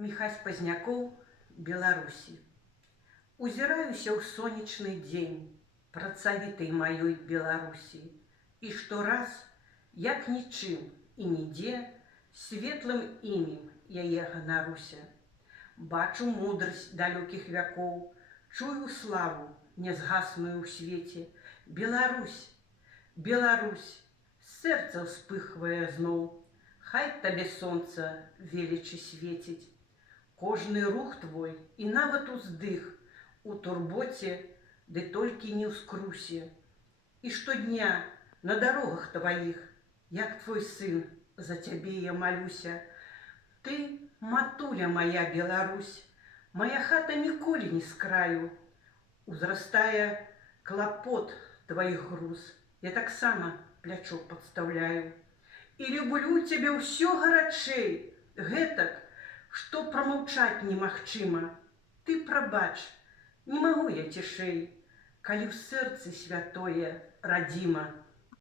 Міхась Пазнякоў, Беларусі. Узіраюся ў сонечны дзень працавітай маёй Беларусі, і штораз, як нічым і нідзе, светлым імем яе ганаруся. Бачу мудрасць далёкіх вякоў, чую славу нязгасную ў свеце. Беларусь, Беларусь, сэрца ўспыхвае зноў, хай табе сонца велічы свеціць. Кожны рух твой і нават уздых у турботе, ды толькі не ў скрусе. І штодня на дарогах тваіх, як твой сын, за цябе я малюся. Ты, матуля моя Беларусь, моя хата ніколі не з краю. Узрастае клапот твоих груз, я таксама плячо падстаўляю. І люблю цябе ўсё гарачэй, гэтак, што прамаўчаць немагчыма. Ты прабач, не магу я цішэй, калі ў сэрцы святое радзіма.